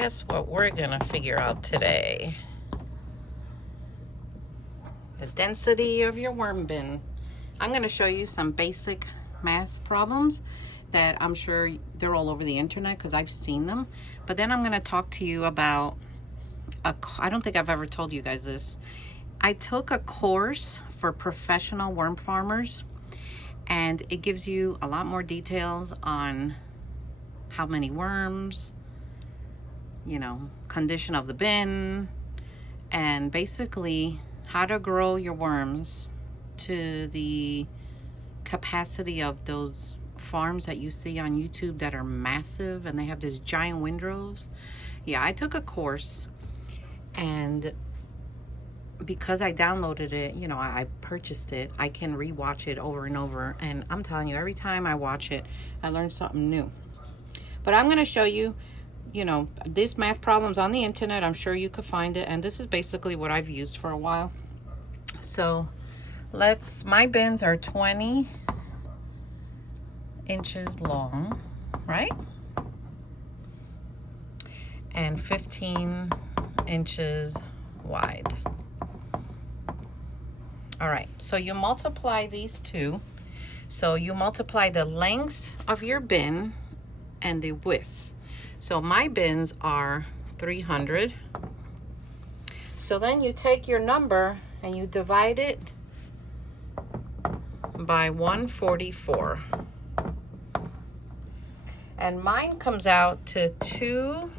guess what we're gonna figure out today? The density of your worm bin. I'm gonna show you some basic math problems that I'm sure they're all over the internet because I've seen them. But then I'm gonna talk to you about I don't think I've ever told you guys this. I took a course for professional worm farmers, and it gives you a lot more details on how many worms, you know, condition of the bin, and basically how to grow your worms to the capacity of those farms that you see on YouTube that are massive and they have these giant windrows. Yeah, I took a course, and because I downloaded it, you know, I purchased it, I can rewatch it over and over, and I'm telling you, every time I watch it, I learn something new. But I'm going to show you, you know, this math problem's on the internet. I'm sure you could find it, and this is basically what I've used for a while. So my bins are 20 inches long, right? And 15 inches wide. All right, so you multiply these two. So you multiply the length of your bin and the width. So my bins are 300. So then you take your number and you divide it by 144. And mine comes out to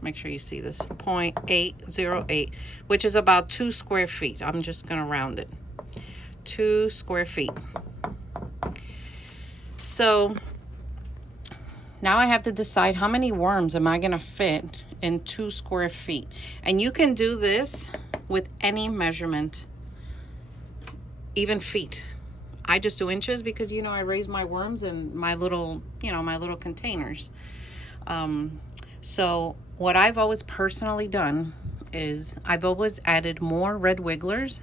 make sure you see this, 0.808, which is about 2 square feet. I'm just gonna round it. 2 square feet. So now I have to decide how many worms am I gonna fit in 2 square feet. And you can do this with any measurement, even feet. I just do inches because, you know, I raise my worms in my little, you know, my little containers. So what I've always personally done is I've always added more red wigglers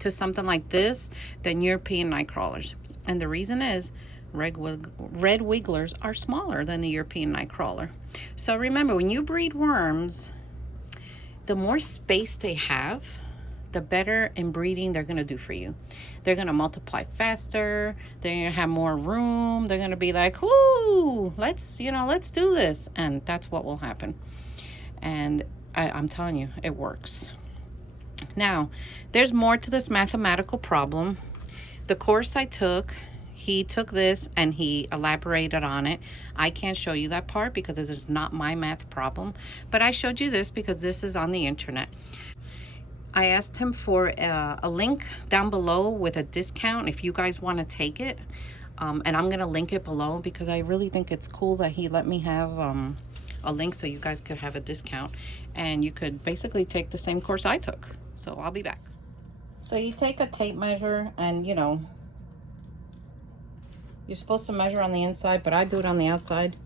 to something like this than European night crawlers. And the reason is red wigglers are smaller than the European night crawler. So remember, when you breed worms, the more space they have, the better in breeding they're going to do for you. They're going to multiply faster. They're going to have more room. They're going to be like, whoo, let's do this. And that's what will happen. And I'm telling you, it works. Now, there's more to this mathematical problem. The course I took, he took this and he elaborated on it. I can't show you that part because this is not my math problem. But I showed you this because this is on the internet. I asked him for a link down below with a discount if you guys want to take it. And I'm going to link it below because I really think it's cool that he let me have a link so you guys could have a discount. And you could basically take the same course I took. So I'll be back. So you take a tape measure and, you know, you're supposed to measure on the inside, but I do it on the outside.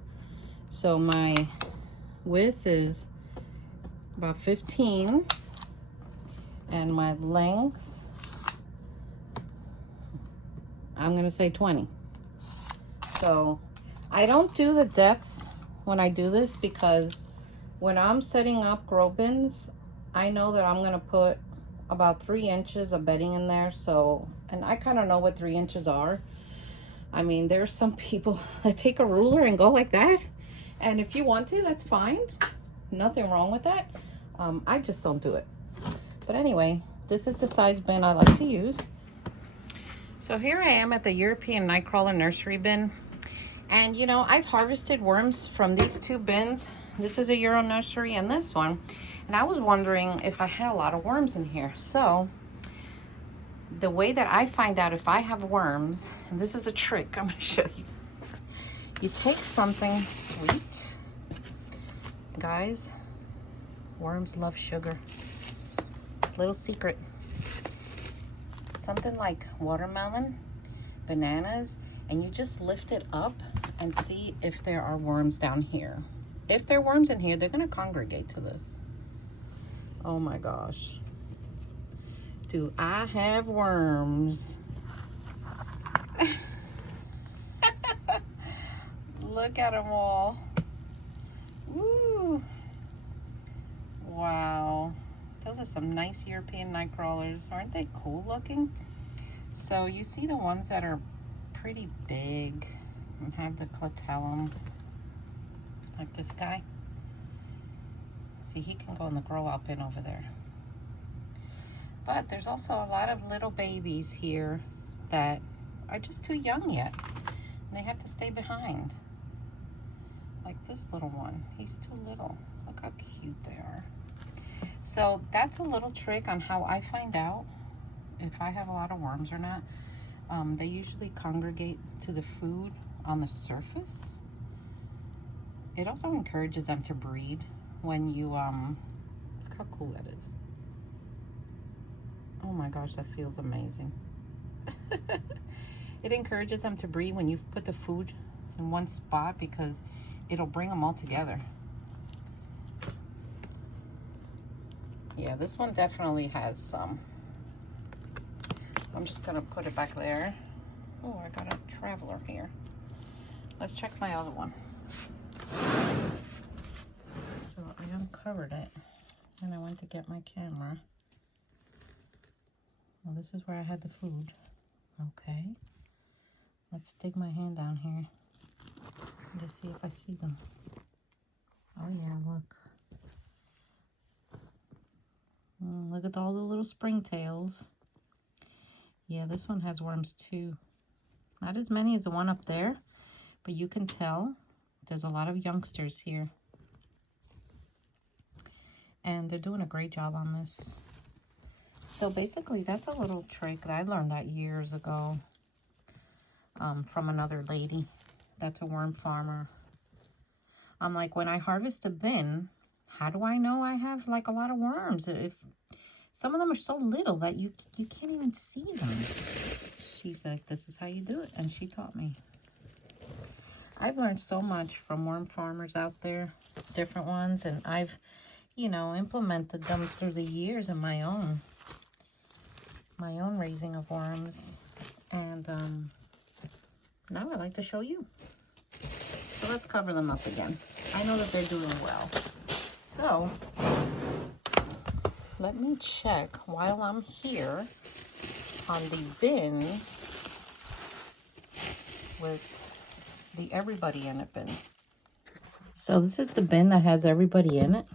So my width is about 15. And my length, I'm going to say 20. So I don't do the depth when I do this because when I'm setting up grow bins, I know that I'm going to put about 3 inches of bedding in there. So, and I kind of know what 3 inches are. I mean, there's some people that take a ruler and go like that. And if you want to, that's fine. Nothing wrong with that. I just don't do it. But anyway, this is the size bin I like to use. So here I am at the European Nightcrawler nursery bin. And you know, I've harvested worms from these 2 bins. This is a Euro nursery and this one. And I was wondering if I had a lot of worms in here. So the way that I find out if I have worms, and this is a trick I'm going to show you. You take something sweet. Guys, worms love sugar. Little secret. Something like watermelon, bananas, and you just lift it up and see if there are worms down here. If there are worms in here, they're going to congregate to this. Oh my gosh. Do I have worms? Look at them all. Ooh. Wow. Those are some nice European night crawlers. Aren't they cool looking? So you see the ones that are pretty big and have the clitellum, like this guy. See, he can go in the grow out bin over there. But there's also a lot of little babies here that are just too young yet. And they have to stay behind. Like this little one, he's too little. Look how cute they are. So that's a little trick on how I find out if I have a lot of worms or not. They usually congregate to the food on the surface. It also encourages them to breed when you, look how cool that is. Oh my gosh, that feels amazing. It encourages them to breed when you put the food in one spot because it'll bring them all together. Yeah, this one definitely has some. So I'm just gonna put it back there. Oh, I got a traveler here. Let's check my other one. So I uncovered it and I went to get my camera. Well, this is where I had the food. Okay. Let's dig my hand down here and just see if I see them. Oh yeah, look. Look at all the little springtails. Yeah, this one has worms too. Not as many as the one up there, but you can tell there's a lot of youngsters here. And they're doing a great job on this. So basically, that's a little trick that I learned that years ago from another lady that's a worm farmer. I'm like, when I harvest a bin, how do I know I have like a lot of worms? If some of them are so little that you can't even see them. She's like, this is how you do it. And she taught me. I've learned so much from worm farmers out there, different ones. And I've, you know, implemented them through the years in my own raising of worms. And now I'd like to show you. So let's cover them up again. I know that they're doing well. So let me check while I'm here on the bin with the everybody in it bin. So this is the bin that has everybody in it.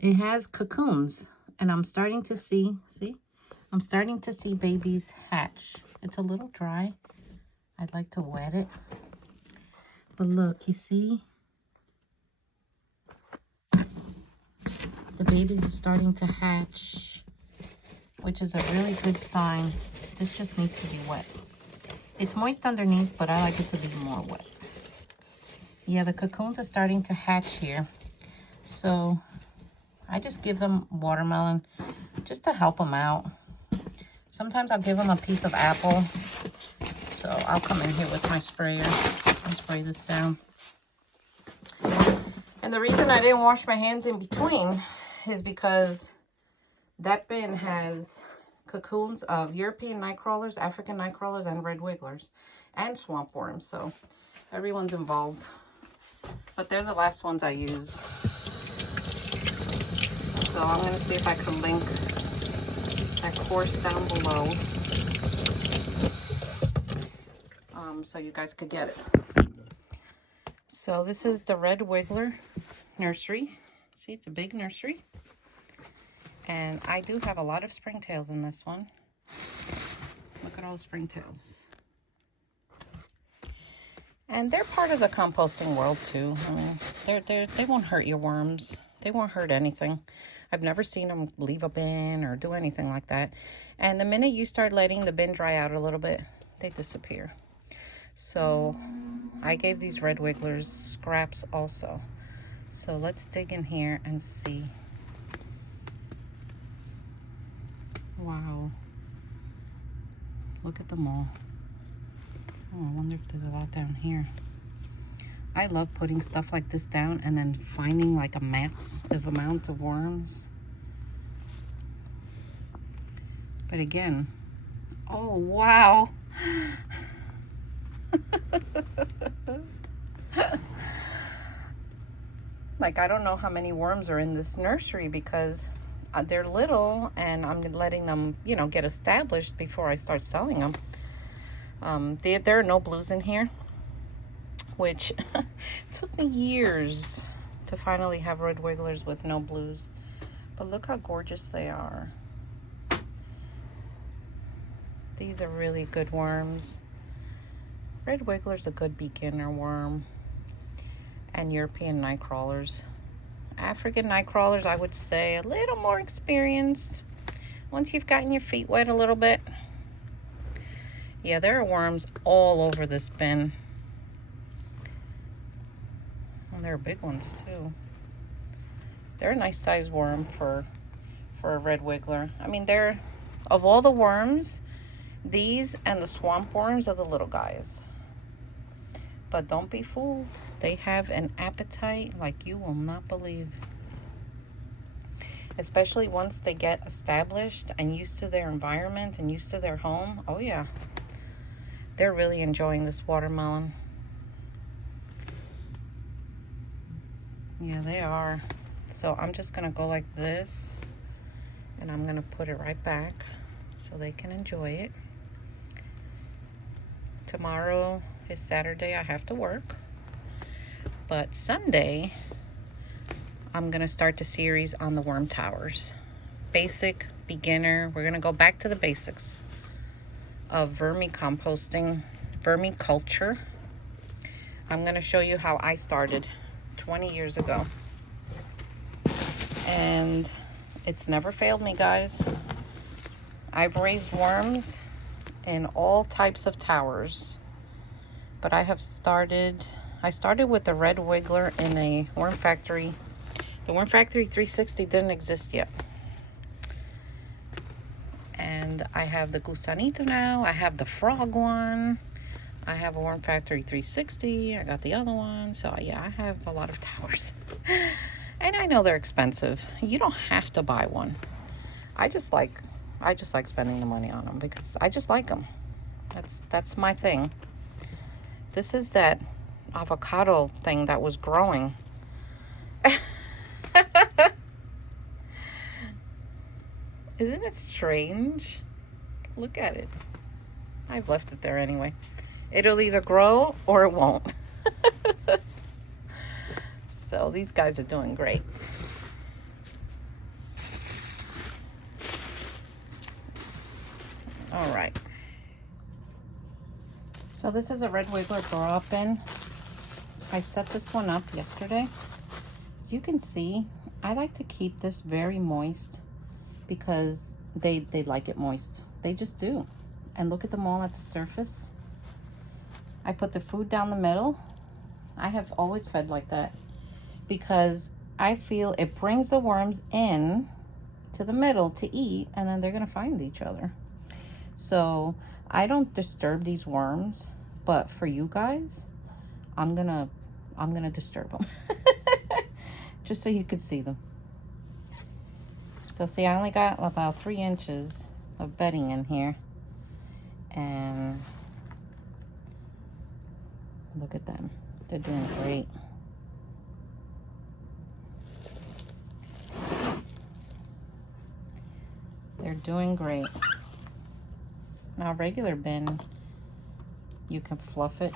It has cocoons and I'm starting to see, I'm starting to see babies hatch. It's a little dry. I'd like to wet it. But look, you see? The babies are starting to hatch, which is a really good sign. This just needs to be wet. It's moist underneath, but I like it to be more wet. Yeah, the cocoons are starting to hatch here. So I just give them watermelon just to help them out. Sometimes I'll give them a piece of apple. So I'll come in here with my sprayer and spray this down. And the reason I didn't wash my hands in between is because that bin has cocoons of European night crawlers, African night crawlers, and red wigglers, and swamp worms. So everyone's involved. But they're the last ones I use. So I'm going to see if I can link that course down below so you guys could get it. So this is the red wiggler nursery. See, it's a big nursery. And I do have a lot of springtails in this one. Look at all the springtails. And they're part of the composting world too. I mean, they won't hurt your worms. They won't hurt anything. I've never seen them leave a bin or do anything like that. And the minute you start letting the bin dry out a little bit, they disappear. So I gave these red wigglers scraps also. So let's dig in here and see. Wow. Look at them all. Oh, I wonder if there's a lot down here. I love putting stuff like this down and then finding like a massive amount of worms. But again, oh wow. like, I don't know how many worms are in this nursery because they're little and I'm letting them, you know, get established before I start selling them. There are no blues in here, which took me years to finally have red wigglers with no blues. But look how gorgeous they are. These are really good worms. Red wiggler's a good beginner worm. And European night crawlers. African night crawlers, I would say a little more experienced. Once you've gotten your feet wet a little bit. Yeah, there are worms all over this bin. And there are big ones too. They're a nice size worm for a red wiggler. I mean, they're, of all the worms, these and the swamp worms are the little guys. But don't be fooled. They have an appetite like you will not believe. Especially once they get established and used to their environment and used to their home. Oh yeah. They're really enjoying this watermelon. Yeah, they are. So I'm just going to go like this. And I'm going to put it right back so they can enjoy it. Tomorrow is Saturday. I have to work. But Sunday, I'm going to start the series on the worm towers. Basic, beginner. We're going to go back to the basics of vermicomposting, vermiculture. I'm going to show you how I started 20 years ago. And it's never failed me, guys. I've raised worms in all types of towers. But I started with the red wiggler in a worm factory. The Worm Factory 360 didn't exist yet. And I have the gusanito now. I have the frog one. I have a Worm Factory 360. I got the other one. So yeah, I have a lot of towers. And I know they're expensive. You don't have to buy one. I just like spending the money on them because I just like them. That's my thing. This is that avocado thing that was growing. Isn't it strange? Look at it. I've left it there anyway. It'll either grow or it won't. So these guys are doing great. All right. So this is a red wiggler grow up bin. I set this one up yesterday. As you can see, I like to keep this very moist because they like it moist. They just do. And look at them all at the surface. I put the food down the middle. I have always fed like that because I feel it brings the worms in to the middle to eat, and then they're gonna find each other. So I don't disturb these worms, but for you guys, I'm gonna disturb them just so you could see them. So see, I only got about 3 inches of bedding in here, and look at them. They're doing great. They're doing great. Now, regular bin, you can fluff it.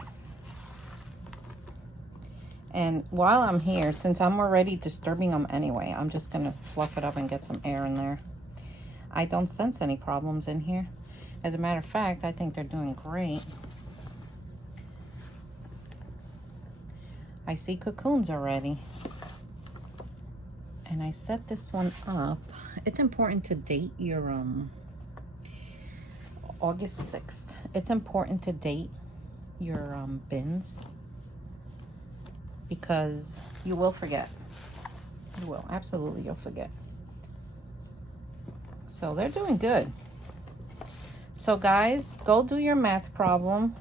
And while I'm here, since I'm already disturbing them anyway, I'm just gonna fluff it up and get some air in there. I don't sense any problems in here. As a matter of fact, I think they're doing great. I see cocoons already. And I set this one up. It's important to date your August 6th. It's important to date your bins because you will forget. You will, absolutely, you'll forget. So they're doing good. So guys, go do your math problem.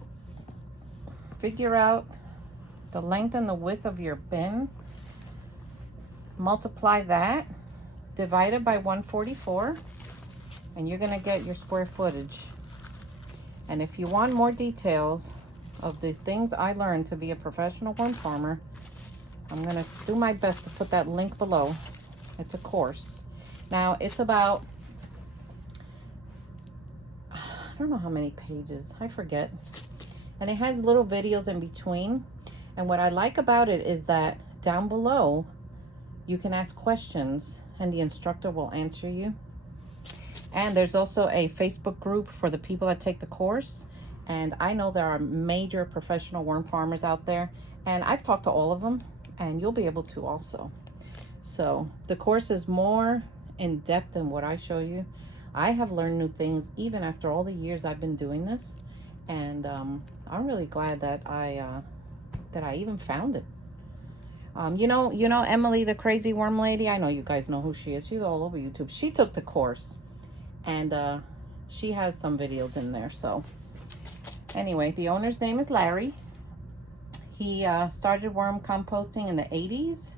Figure out the length and the width of your bin. Multiply that, divide it by 144, and you're gonna get your square footage. And if you want more details of the things I learned to be a professional worm farmer, I'm gonna do my best to put that link below. It's a course. Now it's about, I don't know how many pages, I forget. And it has little videos in between. And what I like about it is that down below, you can ask questions and the instructor will answer you. And there's also a Facebook group for the people that take the course. And I know there are major professional worm farmers out there. And I've talked to all of them, and you'll be able to also. So the course is more in depth than what I show you. I have learned new things even after all the years I've been doing this. And I'm really glad that I even found it. You know Emily, the crazy worm lady? I know you guys know who she is. She's all over YouTube. She took the course, and she has some videos in there. So anyway, the owner's name is Larry. He started worm composting in the 80s,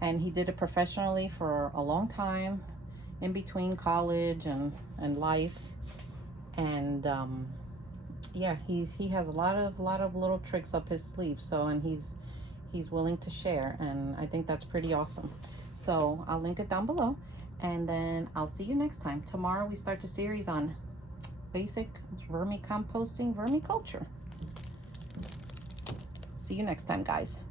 and he did it professionally for a long time in between college and life. And yeah, he has a lot of little tricks up his sleeve. So, and he's willing to share, and I think that's pretty awesome. So I'll link it down below, and then I'll see you next time. Tomorrow we start the series on basic vermicomposting, vermiculture. See you next time, guys.